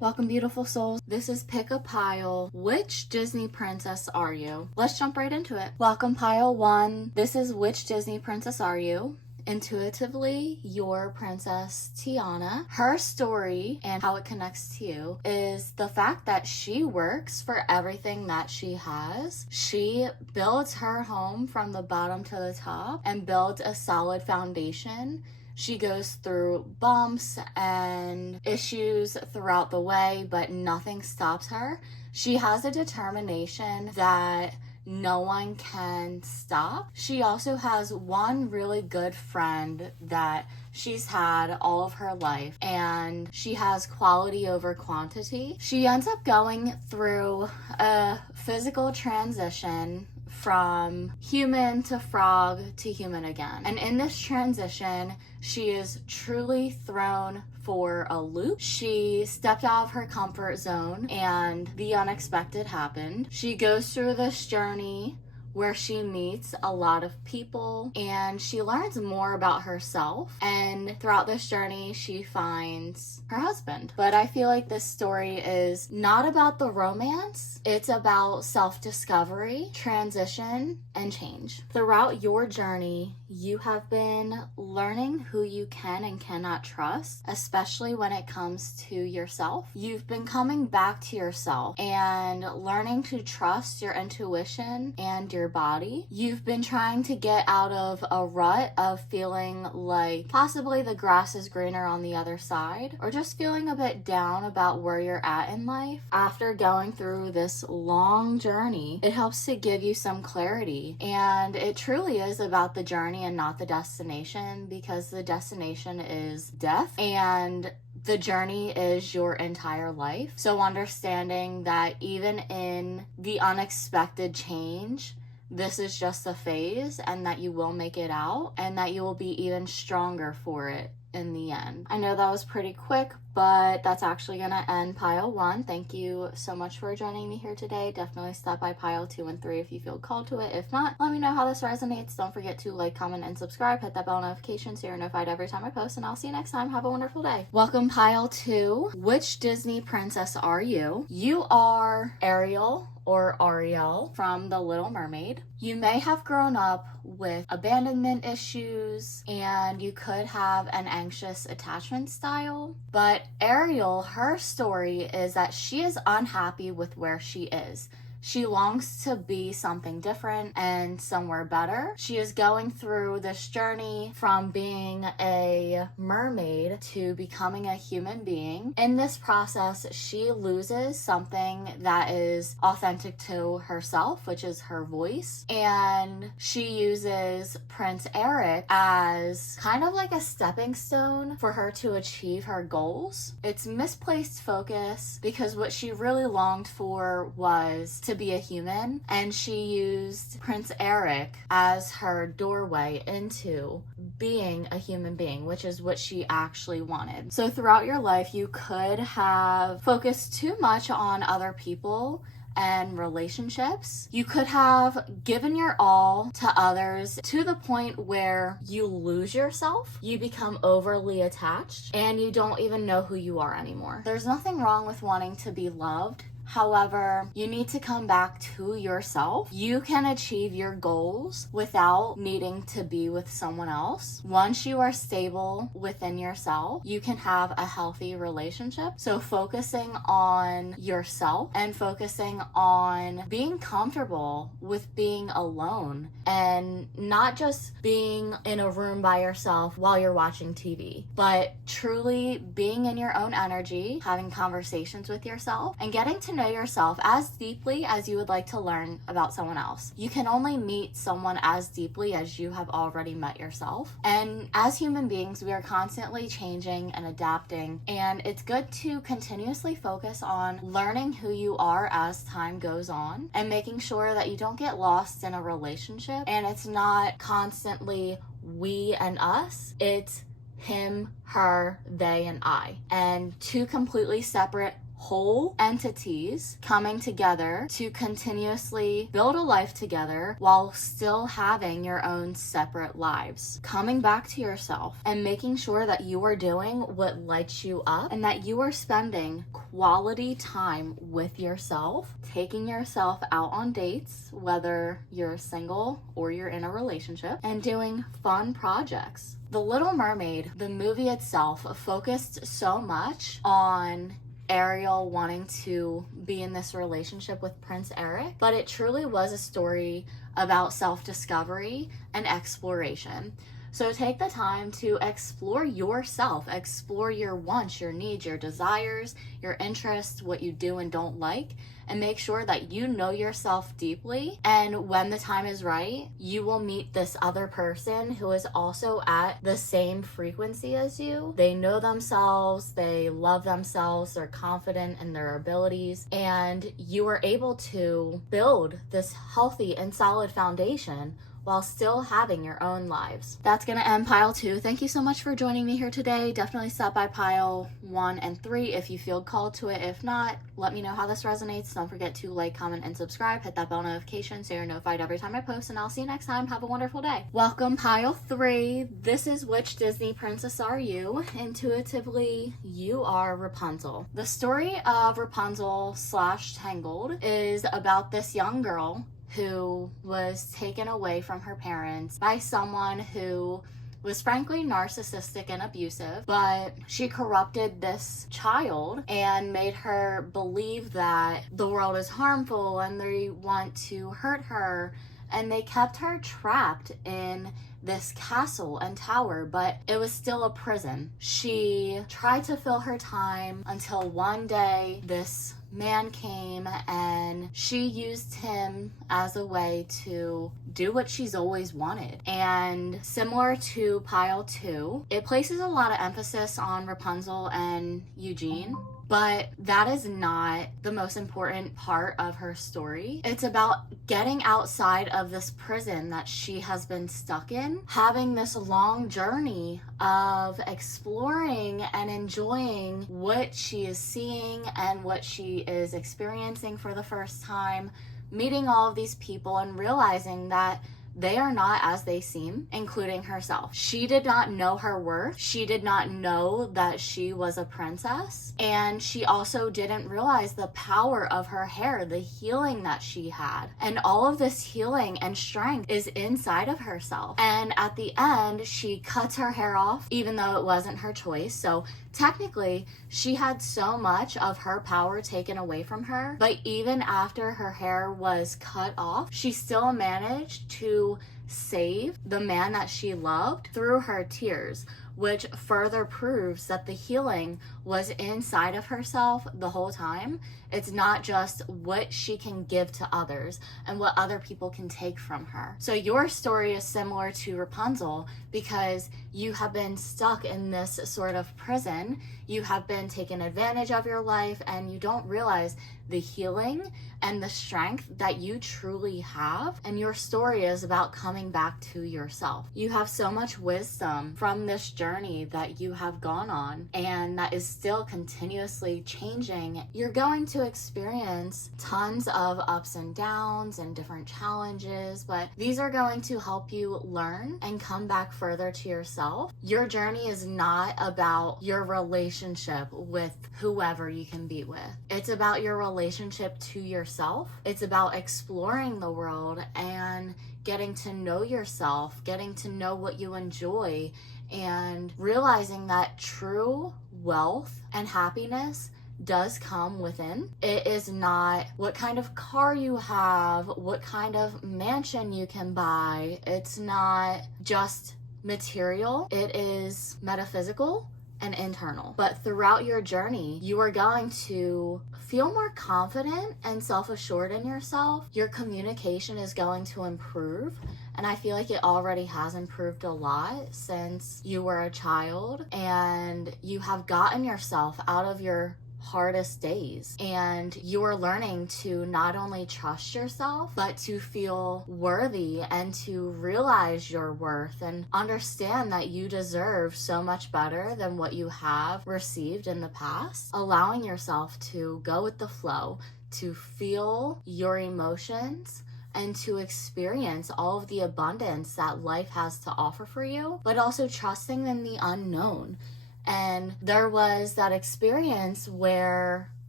Welcome, beautiful souls. This is Pick a Pile. Which Disney princess are you? Let's jump right into it. Welcome, Pile 1. This is Which Disney Princess Are You? Intuitively, your princess Tiana. Her story and how it connects to you is the fact that she works for everything that she has. She builds her home from the bottom to the top and builds a solid foundation. She goes through bumps and issues throughout the way, but nothing stops her. She has a determination that no one can stop. She also has one really good friend that she's had all of her life, and she has quality over quantity. She ends up going through a physical transition from human to frog to human again. And in this transition, she is truly thrown for a loop. She stepped out of her comfort zone and the unexpected happened. She goes through this journey where she meets a lot of people and she learns more about herself, and throughout this journey she finds her husband. But I feel like this story is not about the romance, it's about self-discovery, transition, and change. Throughout your journey, you have been learning who you can and cannot trust, especially when it comes to yourself. You've been coming back to yourself and learning to trust your intuition and your body. You've been trying to get out of a rut of feeling like possibly the grass is greener on the other side, or just feeling a bit down about where you're at in life. After going through this long journey, it helps to give you some clarity, and it truly is about the journey and not the destination, because the destination is death and the journey is your entire life. So understanding that even in the unexpected change, this is just a phase, and that you will make it out, and that you will be even stronger for it in the end. I know that was pretty quick, but that's actually gonna end pile 1. Thank you so much for joining me here today. Definitely stop by pile 2 and 3 if you feel called to it. If not, let me know how this resonates. Don't forget to like, comment, and subscribe. Hit that bell notification so you're notified every time I post, and I'll see you next time. Have a wonderful day. Welcome, pile 2. Which Disney princess are you? You are Ariel or Ariel from The Little Mermaid. You may have grown up with abandonment issues, and you could have an anxious attachment style, but Ariel, her story is that she is unhappy with where she is. She longs to be something different and somewhere better. She is going through this journey from being a mermaid to becoming a human being. In this process, she loses something that is authentic to herself, which is her voice. And she uses Prince Eric as kind of like a stepping stone for her to achieve her goals. It's misplaced focus, because what she really longed for was to be a human, and she used Prince Eric as her doorway into being a human being, which is what she actually wanted. So throughout your life, you could have focused too much on other people and relationships. You could have given your all to others to the point where you lose yourself, you become overly attached, and you don't even know who you are anymore. There's nothing wrong with wanting to be loved. However, you need to come back to yourself. You can achieve your goals without needing to be with someone else. Once you are stable within yourself, you can have a healthy relationship. So focusing on yourself and focusing on being comfortable with being alone, and not just being in a room by yourself while you're watching TV, but truly being in your own energy, having conversations with yourself, and getting to know yourself as deeply as you would like to learn about someone else. You can only meet someone as deeply as you have already met yourself. And as human beings, we are constantly changing and adapting, and it's good to continuously focus on learning who you are as time goes on, and making sure that you don't get lost in a relationship and it's not constantly we and us. It's him, her, they, and I, and two completely separate whole entities coming together to continuously build a life together while still having your own separate lives. Coming back to yourself and making sure that you are doing what lights you up and that you are spending quality time with yourself, taking yourself out on dates, whether you're single or you're in a relationship, and doing fun projects. The Little Mermaid, the movie itself, focused so much on Ariel wanting to be in this relationship with Prince Eric, but it truly was a story about self-discovery and exploration. So take the time to explore yourself, explore your wants, your needs, your desires, your interests, what you do and don't like, and make sure that you know yourself deeply. And when the time is right, you will meet this other person who is also at the same frequency as you. They know themselves, they love themselves, they're confident in their abilities, and you are able to build this healthy and solid foundation while still having your own lives. That's gonna end pile 2. Thank you so much for joining me here today. Definitely stop by pile 1 and 3 if you feel called to it. If not, let me know how this resonates. Don't forget to like, comment, and subscribe. Hit that bell notification so you're notified every time I post, and I'll see you next time. Have a wonderful day. Welcome pile 3. This is which Disney princess are you? Intuitively, you are Rapunzel. The story of Rapunzel / Tangled is about this young girl who was taken away from her parents by someone who was frankly narcissistic and abusive, but she corrupted this child and made her believe that the world is harmful and they want to hurt her, and they kept her trapped in this castle and tower, but it was still a prison. She tried to fill her time until one day this man came and she used him as a way to do what she's always wanted. And similar to pile 2, it places a lot of emphasis on Rapunzel and Eugene, but that is not the most important part of her story. It's about getting outside of this prison that she has been stuck in, having this long journey of exploring and enjoying what she is seeing and what she is experiencing for the first time, meeting all of these people and realizing that they are not as they seem, including herself. She did not know her worth. She did not know that she was a princess. And she also didn't realize the power of her hair, the healing that she had. And all of this healing and strength is inside of herself. And at the end, she cuts her hair off, even though it wasn't her choice. So technically, she had so much of her power taken away from her, but even after her hair was cut off, she still managed to save the man that she loved through her tears, which further proves that the healing was inside of herself the whole time. It's not just what she can give to others and what other people can take from her. So your story is similar to Rapunzel because you have been stuck in this sort of prison. You have been taken advantage of your life and you don't realize the healing and the strength that you truly have. And your story is about coming back to yourself. You have so much wisdom from this journey that you have gone on and that is still continuously changing. You're going to experience tons of ups and downs and different challenges, but these are going to help you learn and come back further to yourself. Your journey is not about your relationship with whoever you can be with. It's about your relationship to yourself. It's about exploring the world and getting to know yourself, getting to know what you enjoy, and realizing that true wealth and happiness does come within. It is not what kind of car you have, what kind of mansion you can buy. It's not just material. It is metaphysical and internal. But throughout your journey, you are going to feel more confident and self-assured in yourself. Your communication is going to improve. And I feel like it already has improved a lot since you were a child and you have gotten yourself out of your hardest days. And you're learning to not only trust yourself, but to feel worthy and to realize your worth and understand that you deserve so much better than what you have received in the past. Allowing yourself to go with the flow, to feel your emotions, and to experience all of the abundance that life has to offer for you, but also trusting in the unknown. And there was that experience where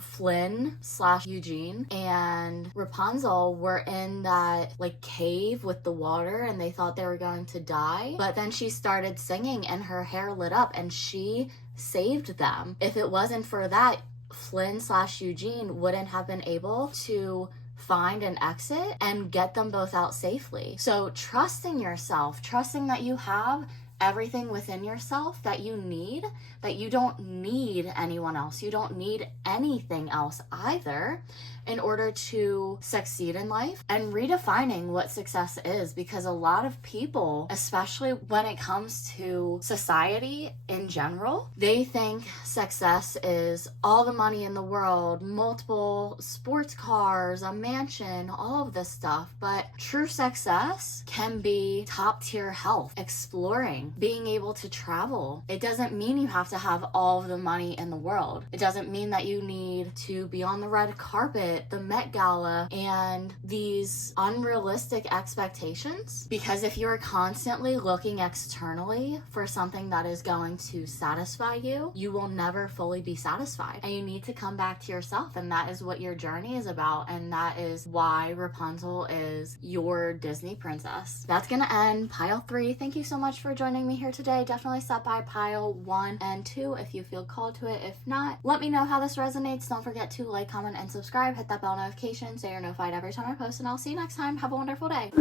Flynn / Eugene and Rapunzel were in that like cave with the water, and they thought they were going to die, but then she started singing and her hair lit up and she saved them. If it wasn't for that, Flynn / Eugene wouldn't have been able to find an exit and get them both out safely. So trusting yourself, trusting that you have everything within yourself that you need, that you don't need anyone else. You don't need anything else either in order to succeed in life, and redefining what success is, because a lot of people, especially when it comes to society in general, they think success is all the money in the world, multiple sports cars, a mansion, all of this stuff. But true success can be top tier health, exploring, being able to travel. It doesn't mean you have to have all of the money in the world. It doesn't mean that you need to be on the red carpet, the Met Gala, and these unrealistic expectations. Because if you're constantly looking externally for something that is going to satisfy you, you will never fully be satisfied. And you need to come back to yourself, and that is what your journey is about, and that is why Rapunzel is your Disney princess. That's gonna end pile 3. Thank you so much for joining me here today. Definitely stop by pile 1 and 2 if you feel called to it. If not, let me know how this resonates. Don't forget to like, comment, and subscribe. Hit that bell notification so you're notified every time I post, and I'll see you next time. Have a wonderful day.